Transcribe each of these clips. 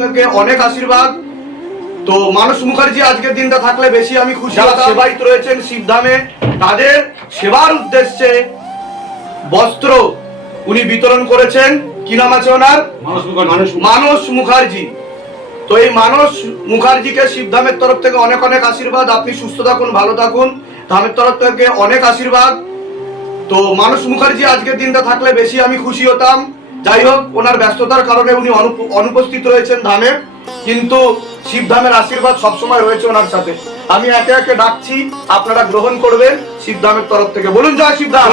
থেকে অনেক আশীর্বাদ। তো মানস মুখার্জি আজকের দিনটা থাকলে বেশি আমি খুশি যারা সেবায়িত রয়েছেন শিবধামে। তাদের সেবার উদ্দেশ্যে বস্ত্র উনি বিতরণ করেছেন। কি নাম আছে ওনার? মানস মুখার্জি। তো এই মানস মুখার্জিকে শিবধামের তরফ থেকে অনেক অনেক আশীর্বাদ। আপনি সুস্থ থাকুন ভালো থাকুন। ধামের তরফ থেকে অনেক আশীর্বাদ। তো মানস মুখার্জি আজকের দিনটা থাকলে বেশি আমি খুশি হতাম। যাই হোক ওনার ব্যস্ততার কারণে উনি অনুপ- অনুপস্থিত রয়েছেন ধামে কিন্তু শিবধামের আশীর্বাদ সবসময় রয়েছে ওনার সাথে। আমি একে একে ডাকছি আপনারা গ্রহণ করবেন শিবধামের তরফ থেকে। বলুন জয় শিবধাম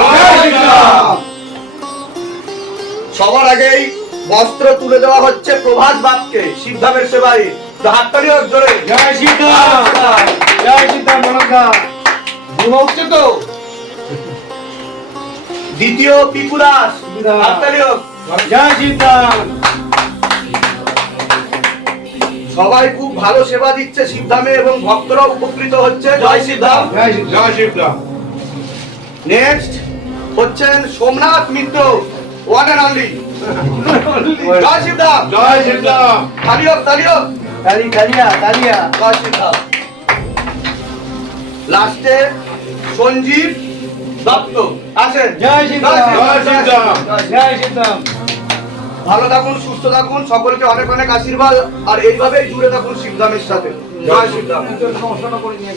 সবার আগেই বস্ত্র তুলে দেওয়া হচ্ছে প্রভাস বাপকে শিবধামের সেবাই তো হাততালি জোরে। জয় শিবধাম জয় শিবধাম মনকা ঘুম হচ্ছে তো? দ্বিতীয় সবাই খুব ভালো সেবা দিচ্ছে শিবধামে এবং ভক্তরা উপকৃত হচ্ছে। জয় শিবধাম জয় শিবধাম নেক্সট হচ্ছেন Somnath Mitra one and only জয় শিবধাম জয় শিবধাম তালি হোক তালি তালিয়া তালিয়া। জয় শিবধাম লাস্টে সঞ্জীব দত্ত আসেন। জয় জয় ভালো থাকুন সুস্থ থাকুন সকলকে অনেক অনেক আশীর্বাদ আর এইভাবেই জুড়ে থাকুন শিবধামের সাথে। জয় শিবধাম সমস্যাটা করে নিয়ে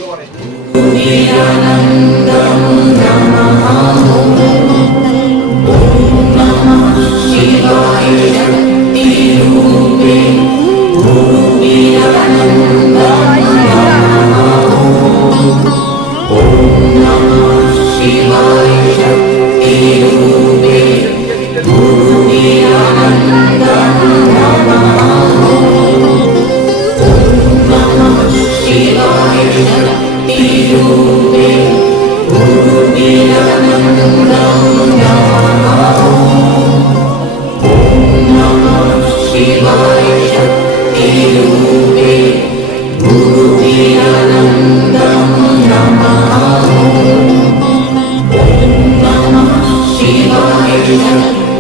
Savior.